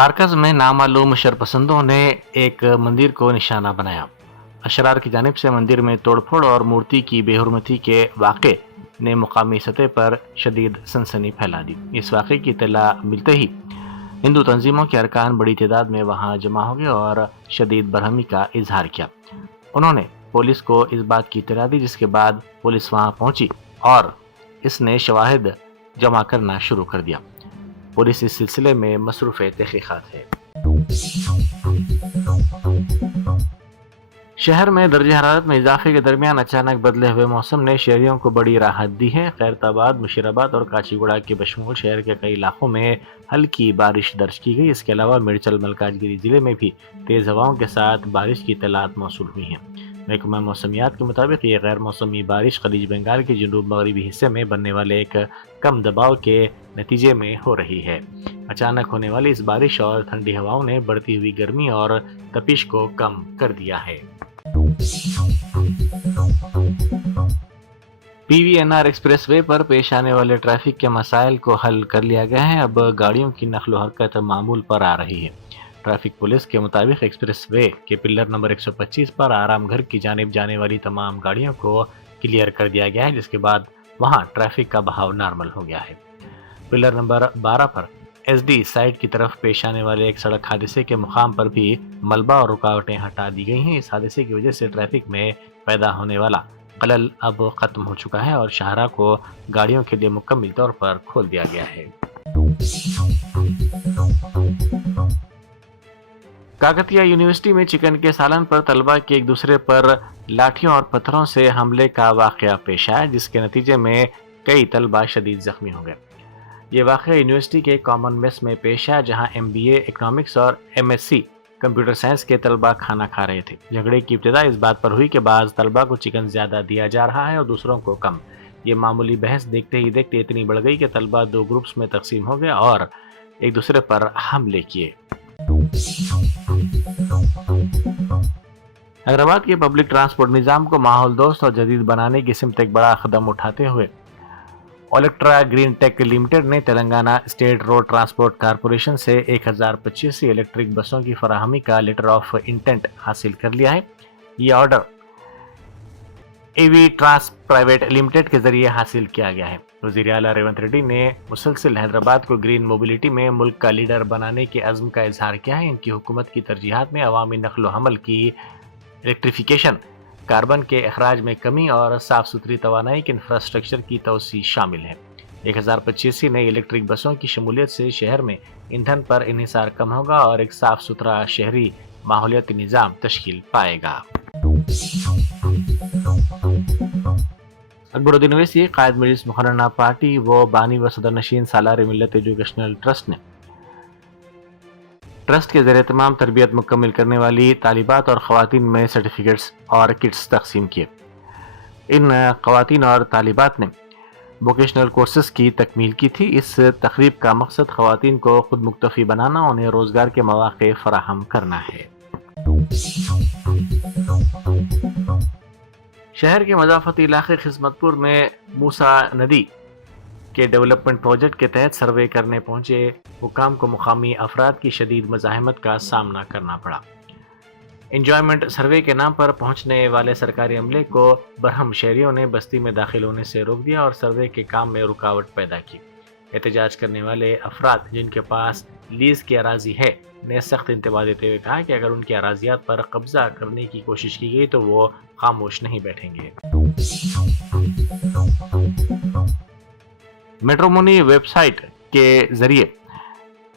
बारकस में नामालूम शरपसंदों ने एक मंदिर को निशाना बनाया। अशरार की जानिब से मंदिर में तोड़फोड़ और मूर्ति की बेहुरमती के वाक़े ने मुकामी सतह पर शदीद सनसनी फैला दी। इस वाक़े की इत्तला मिलते ही हिंदू तंजीमों के अरकान बड़ी तादाद में वहां जमा हो गए और शदीद बरहमी का इजहार किया। उन्होंने पुलिस को इस बात की इत्तला दी, जिसके बाद पुलिस वहां पहुंची और इसने शवाहिद जमा करना शुरू कर दिया। पुलिस इस सिलसिले में मसरूफ़ तहक़ीक़ात है। शहर में दर्ज हरारत में इजाफे के दरमियान अचानक बदले हुए मौसम ने शहरियों को बड़ी राहत दी है। खैरताबाद, मुशीराबाद और काचीगुड़ा के बशमूल शहर के कई इलाकों में हल्की बारिश दर्ज की गई। इसके अलावा मिर्चल मलकाजगिरी जिले में भी तेज़ हवाओं के साथ बारिश की इत्तलात मौसूल हुई हैं। महकमा मौसमियात के मुताबिक ये गैर मौसमी बारिश खलीज बंगाल के जनूब मगरबी हिस्से में बनने वाले एक कम दबाव के नतीजे में हो रही है। अचानक होने वाली इस बारिश और ठंडी हवाओं ने बढ़ती हुई गर्मी और तपिश को कम कर दिया है। PVNR एक्सप्रेस वे पर पेश आने वाले ट्रैफिक के मसाइल को हल कर लिया गया है। अब गाड़ियों की नकलो हरकत मामूल पर आ रही है। ट्रैफिक पुलिस के मुताबिक एक्सप्रेस वे के पिलर नंबर 125 पर आराम घर की जानिब जाने वाली तमाम गाड़ियों को क्लियर कर दिया गया है, जिसके बाद वहां ट्रैफिक का बहाव नॉर्मल हो गया है। पिलर नंबर 12 पर SD साइड की तरफ पेश आने वाले एक सड़क हादसे के मुकाम पर भी मलबा और रुकावटें हटा दी गई हैं। इस हादसे की वजह से ट्रैफिक में पैदा होने वाला खलल अब खत्म हो चुका है और शाहरा को गाड़ियों के लिए मुकम्मल तौर पर खोल दिया गया है। काकतिया यूनिवर्सिटी में चिकन के सालन पर तलबा के एक दूसरे पर लाठियों और पत्थरों से हमले का वाक़या पेश आया, जिसके नतीजे में कई तलबा शदीद जख्मी हो गए। ये वाक़या यूनिवर्सिटी के कॉमन मेस में पेश आया, जहां MBA इकोनॉमिक्स और MSc कंप्यूटर साइंस के तलबा खाना खा रहे थे। झगड़े की इब्तिदा इस बात पर हुई कि बाज़ तलबा को चिकन ज़्यादा दिया जा रहा है और दूसरों को कम। ये मामूली बहस देखते ही देखते इतनी बढ़ गई कि तलबा दो ग्रुप्स में तकसीम हो गए और एक दूसरे पर हमले किए। हैदराबाद के पब्लिक ट्रांसपोर्ट निज़ाम को माहौल दोस्त और जदीद बनाने की सिमत एक बड़ा कदम उठाते हुए ओलेक्ट्रा ग्रीन टेक लिमिटेड ने Telangana state road transport corporation से 1025 इलेक्ट्रिक बसों की फराहमी का लेटर ऑफ इंटेंट हासिल कर लिया है। ये order AV trans private limited के जरिए हासिल किया गया है। वज़ीर आला रेवंत रेड्डी ने मुसलसल हैदराबाद को ग्रीन मोबिलिटी में मुल्क का लीडर बनाने के अज़्म का इजहार किया है। इनकी हुकूमत की तरजीहात में अवामी नक्ल व हमल की इलेक्ट्रिफिकेशन, कार्बन के अखराज में कमी और साफ सुथरी तवानाई के इंफ्रास्ट्रक्चर की तोसी शामिल है। 1025 नई इलेक्ट्रिक बसों की शमूलियत से शहर में ईंधन पर इन्हिसार कम होगा और एक साफ सुथरा शहरी माहौलियाती निज़ाम तश्कील पाएगा। अकबरुद्दीन ओवैसी कायद मजलिस मुकर्ररा पार्टी व बानी व सदर नशीन सालार मिल्लत एजुकेशनल ट्रस्ट ने ट्रस्ट के ज़रिए तमाम तरबियत मुकम्मल करने वाली तालिबात और ख़वातीन में सर्टिफिकेट्स और किट्स तकसीम किए। इन ख़वातीन और तालिबात ने वोकेशनल कोर्सेज की तकमील की थी। इस तकरीब का मकसद ख़वातीन को खुद मुक्तफ़ी बनाना, उन्हें रोज़गार के मौक़े फ़राहम करना है। शहर के मज़ाफ़ती इलाक़े खिज़मतपुर में मूसा नदी के डेवलपमेंट प्रोजेक्ट के तहत सर्वे करने पहुंचे हुकाम को मुकामी अफराद की शदीद मज़ाहमत का सामना करना पड़ा। इंजॉयमेंट सर्वे के नाम पर पहुंचने वाले सरकारी अमले को बरहम शहरियों ने बस्ती में दाखिल होने से रोक दिया और सर्वे के काम में रुकावट पैदा की। एहतजाज करने वाले अफराद जिनके पास लीज की अराजी है ने सख्त इंतबाह देते हुए कहा कि अगर उनकी अराजियात पर कब्जा करने की कोशिश की गई तो वो खामोश नहीं बैठेंगे। मेट्रोमोनी वेबसाइट के जरिए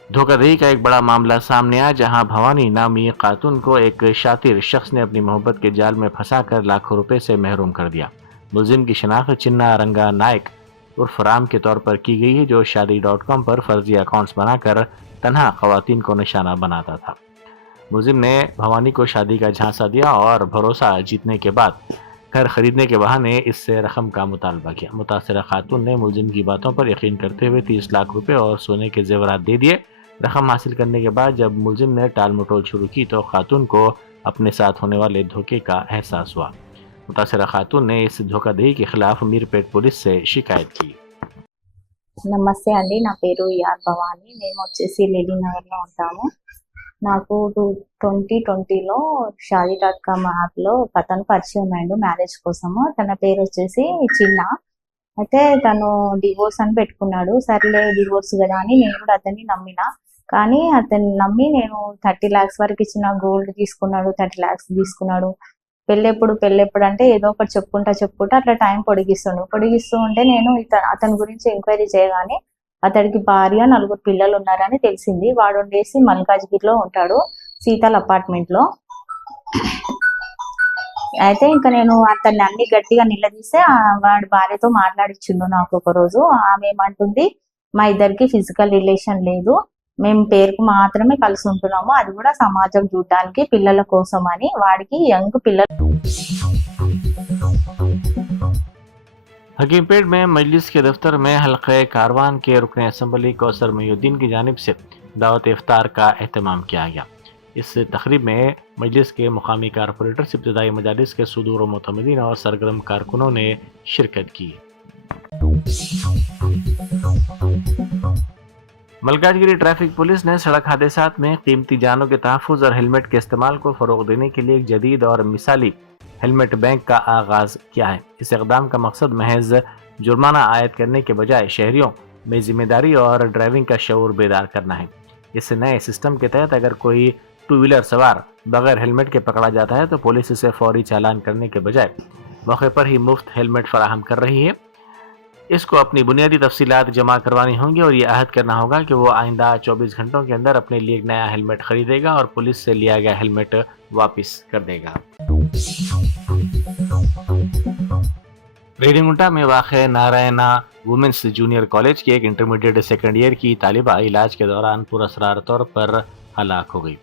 धोखाधड़ी का एक बड़ा मामला सामने आया, जहां भवानी नामी खातून को एक शातिर शख्स ने अपनी मोहब्बत के जाल में फंसाकर लाखों रुपए से महरूम कर दिया। मुलजिम की शनाख्त चिन्ना रंगा नायक उर्फ राम के तौर पर की गई है, जो शादी.com पर फर्जी अकाउंट्स बनाकर तन्हा खवातीन को निशाना बनाता था। मुलजिम ने भवानी को शादी का झांसा दिया और भरोसा जीतने के बाद घर खरीदने के बहाने इससे रकम का मुतालबा किया। मुतासरा खातून ने मुलजिम की बातों पर यकीन करते हुए 30 लाख रुपए और सोने के जेवरात दे दिए। रकम हासिल करने के बाद जब मुलजिम ने टाल मटोल शुरू की तो खातून को अपने साथ होने वाले धोखे का एहसास हुआ। मुतासरा खातून ने इस धोखाधड़ी के खिलाफ मीरपेट पुलिस से शिकायत की। నమస్తే అండి. నా పేరు ఈఆర్ భవాని. మేము వచ్చేసి లేడీ నగర్‌లో ఉంటాము. నాకు 2020లో షాదీ.కామ్ యాప్‌లో ఒకతను పరిచయం అయ్యిండు మ్యారేజ్ కోసము. తన పేరు వచ్చేసి చిన్న. అయితే తను డివోర్స్ అని పెట్టుకున్నాడు. సర్లే డివోర్స్ కదా అని నేను కూడా అతన్ని నమ్మిన. కానీ అతన్ని నమ్మి నేను 30 lakhs వరకు ఇచ్చిన గోల్డ్ తీసుకున్నాడు. 30 lakhs తీసుకున్నాడు. పెళ్ళెప్పుడు అంటే ఏదో ఒకటి చెప్పుకుంటా అట్లా టైం పొడిగిస్తూ ఉంటే నేను అతని గురించి ఎంక్వైరీ చేయగానే అతడికి భార్య, 4 పిల్లలు ఉన్నారని తెలిసింది. వాడు ఉండేసి మల్కాజ్గిరిలో ఉంటాడు, శీతల్ అపార్ట్మెంట్లో. అయితే ఇంకా నేను అతన్ని అన్ని గట్టిగా నిలదీస్తే వాడి భార్యతో మాట్లాడిచ్చిండు నాకు ఒక రోజు. ఆమె ఏమంటుంది, మా ఇద్దరికి ఫిజికల్ రిలేషన్ లేదు, మేము పేరుకు మాత్రమే కలిసి ఉంటున్నాము, అది కూడా సమాజం చూడడానికి పిల్లల కోసం అని. వాడికి యంగ్ పిల్లలు. हकीमपेट में मजलिस के दफ्तर में हल्क़े कारवान के रुकन असम्बली कौसर मोहिउद्दीन की जानिब से दावत इफ्तार का अहतमाम किया गया। इस तकरीब में मजलिस के मुकामी कारपोरेटर्स, इब्तदाई मजालिस के सदूर व मुतमदीन और सरगर्म कारकुनों ने शिरकत की। मलकाजगिरी ट्रैफिक पुलिस ने सड़क हादसात में कीमती जानों के तहफ़्फ़ुज़ और हेलमेट के इस्तेमाल को फ़रोग़ देने के लिए एक जदीद और मिसाली हेलमेट बैंक का आगाज़ किया है। इस इक़दाम का मकसद महज जुर्माना आयद करने के बजाय शहरियों में ज़िम्मेदारी और ड्राइविंग का शऊर बेदार करना है। इस नए सिस्टम के तहत अगर कोई टू व्हीलर सवार बगैर हेलमेट के पकड़ा जाता है तो पुलिस इसे फौरी चालान करने के बजाय मौके पर ही मुफ्त हेलमेट फराहम कर रही है। इसको अपनी बुनियादी तफसीलात जमा करवानी होंगी और ये अहद करना होगा कि वो आइंदा 24 घंटों के अंदर अपने लिए एक नया हेलमेट खरीदेगा और पुलिस से लिया गया हेलमेट वापस कर देगा। रेणीगुंटा में वाक़ नारायणा वुमेंस जूनियर कॉलेज की एक इंटरमीडिएट सेकेंड ईयर की तालिबा इलाज के दौरान पुरअसरार तौर पर हलाक हो गई।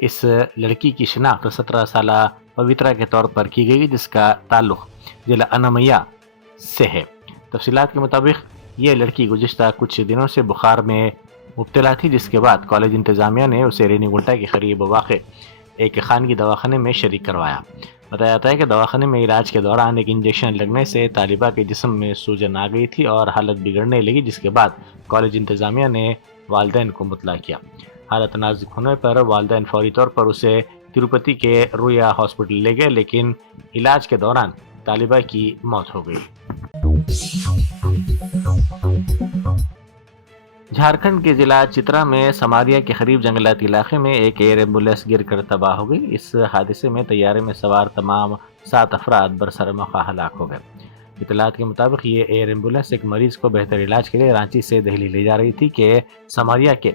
इस लड़की की शिनाख्त 17 साल पवित्रा के तौर पर की गई, जिसका ताल्लुक़ जिला अनमैया से है। तफसीलात के मुताबिक ये लड़की गुज़िश्ता कुछ दिनों से बुखार में मुब्तला थी, जिसके बाद कॉलेज इंतज़ामिया ने उसे रेणीगुंटा के करीब वाक़ एक खानगी दवाखाने में शरीक करवाया। बताया जाता है कि दवाखाने में इलाज के दौरान एक इंजेक्शन लगने से तालिबा के जिस्म में सूजन आ गई थी और हालत बिगड़ने लगी, जिसके बाद कॉलेज इंतज़ामिया ने वालिदैन को मुतला किया। हालत नाजुक होने पर वालिदैन फौरी तौर पर उसे तिरुपति के रुया हॉस्पिटल ले गए, लेकिन इलाज के दौरान तालिबा की मौत हो गई। झारखंड के जिला चित्रा में समारिया के करीब जंगलाती इलाके में एक एयर एम्बुलेंस गिरकर तबाह हो गई। इस हादसे में तैयारे में सवार तमाम 7 अफराद बरसर मौका हलाक हो गए। इतलात के मुताबिक ये एयर एम्बुलेंस एक मरीज को बेहतर इलाज के लिए रांची से दिल्ली ले जा रही थी कि समारिया के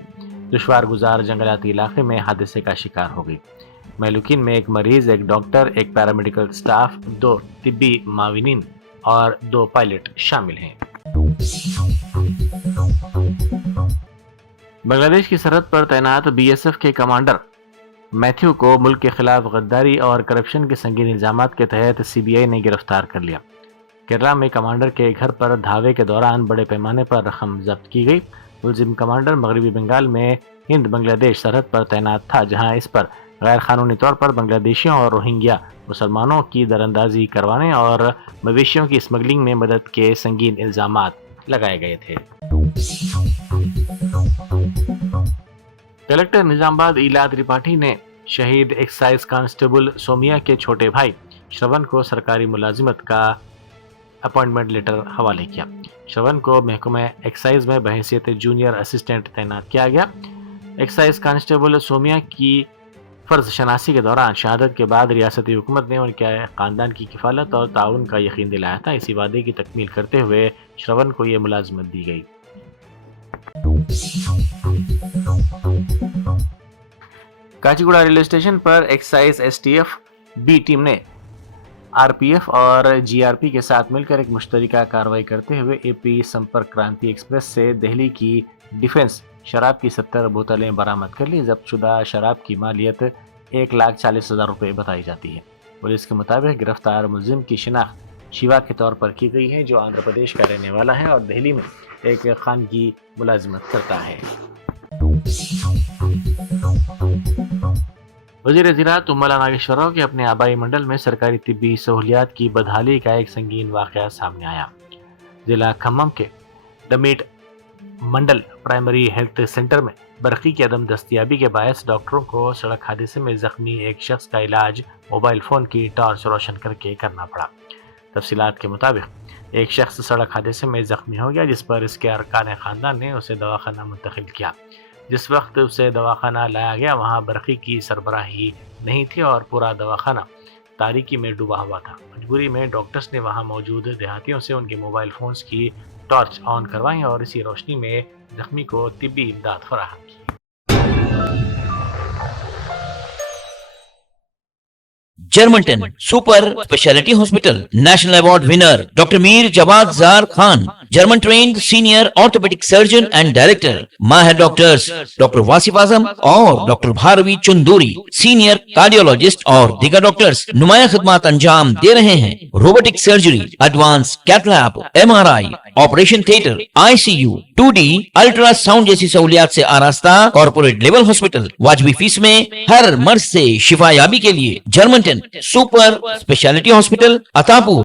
दुश्वार गुजार जंगलाती इलाके में हादसे का शिकार हो गई। मेलुकिन में एक मरीज, एक डॉक्टर, एक पैरामेडिकल स्टाफ, 2 तिब्बी माविनीन और 2 पायलट शामिल हैं। बांग्लादेश की सरहद पर तैनात बीएसएफ के कमांडर मैथ्यू को मुल्क के खिलाफ गद्दारी और करप्शन के संगीन इल्जामात के तहत सीबीआई ने गिरफ्तार कर लिया। केरला में कमांडर के घर पर धावे के दौरान बड़े पैमाने पर रकम जब्त की गई। मुलजिम कमांडर मगरबी बंगाल में हिंद बांग्लादेश सरहद पर तैनात था, जहां इस पर गैर कानूनी तौर पर बांग्लादेशियों और रोहिंग्या मुसलमानों की दरअंदाजी करवाने और मवेशियों की स्मगलिंग में मदद के संगीन इल्जामात लगाए गए थे। कलेक्टर निजामाबाद ईला त्रिपाठी ने शहीद एक्साइज कांस्टेबल सोमिया के छोटे भाई श्रवण को सरकारी मुलाजिमत का अपॉइंटमेंट लेटर हवाले किया। श्रवण को महकमा एक्साइज में बहैसियत जूनियर असिस्टेंट तैनात किया गया। एक्साइज कांस्टेबल सोमिया की फ़र्ज शनासी के दौरान शहादत के बाद रियासती हुकूमत ने उनके ख़ानदान की किफ़ालत और ताउन का यकीन दिलाया था। इसी वादे की तकमील करते हुए श्रवण को ये मुलाजमत दी गई। काचीगुड़ा रेलवे स्टेशन पर एक्साइज एसटीएफ बी टीम ने आरपीएफ और जीआरपी के साथ मिलकर एक मुश्तरका कार्रवाई करते हुए एपी संपर्क क्रांति एक्सप्रेस से दिल्ली की डिफेंस शराब की 70 बोतलें बरामद कर ली। जब्तशुदा शराब की मालियत 1,40,000 रुपये बताई जाती है। पुलिस के मुताबिक गिरफ्तार मुलजिम की शिनाख्त शिवा के तौर पर की गई है, जो आंध्र प्रदेश का रहने वाला है और दिल्ली में एक खानगी मुलाजिमत करता है। वज़ीर ज़राअत उम्मला नागेश्वर राव के अपने आबाई मंडल में सरकारी तिब्बी सहूलियात की बदहाली का एक संगीन वाक़या सामने आया। जिला खम्मम के डमीट मंडल प्राइमरी हेल्थ सेंटर में बरकी की अदम दस्तियाबी के बायस डॉक्टरों को सड़क हादसे में जख्मी एक शख्स का इलाज मोबाइल फोन की टॉर्च रोशन करके करना पड़ा। तफसीलात के मुताबिक एक शख्स सड़क हादसे में जख्मी हो गया, जिस पर इसके अरकान खानदान ने उसे दवाखाना मुंतकिल किया। जिस वक्त उसे दवाखाना लाया गया वहाँ बरकी की सरबराही नहीं थी और पूरा दवाखाना तारीकी में डूबा हुआ था। मजबूरी में डॉक्टर्स ने वहाँ मौजूद देहातियों से उनके मोबाइल फोन्स की टॉर्च ऑन करवाई और इसी रोशनी में जख्मी को तिब्बी इमदाद फराहम की। जर्मनटन super speciality hospital national award winner doctor Mir Jawad Jar Khan, German trained senior orthopaedic surgeon and director, माहिर डॉक्टर्स डॉक्टर वासिफ आजम और doctor Bharvi Chanduri, senior cardiologist और दीगर डॉक्टर्स नुमाया खिदमत अंजाम दे रहे हैं। Robotic surgery, advance cath lab, MRI, operation theatre, ICU, 2D ultrasound जैसी सहूलियात से आरास्ता कॉर्पोरेट लेवल हॉस्पिटल, वाजबी फीस में हर मर्ज से शिफायाबी के लिए Germanton super speciality hospital, Attapur.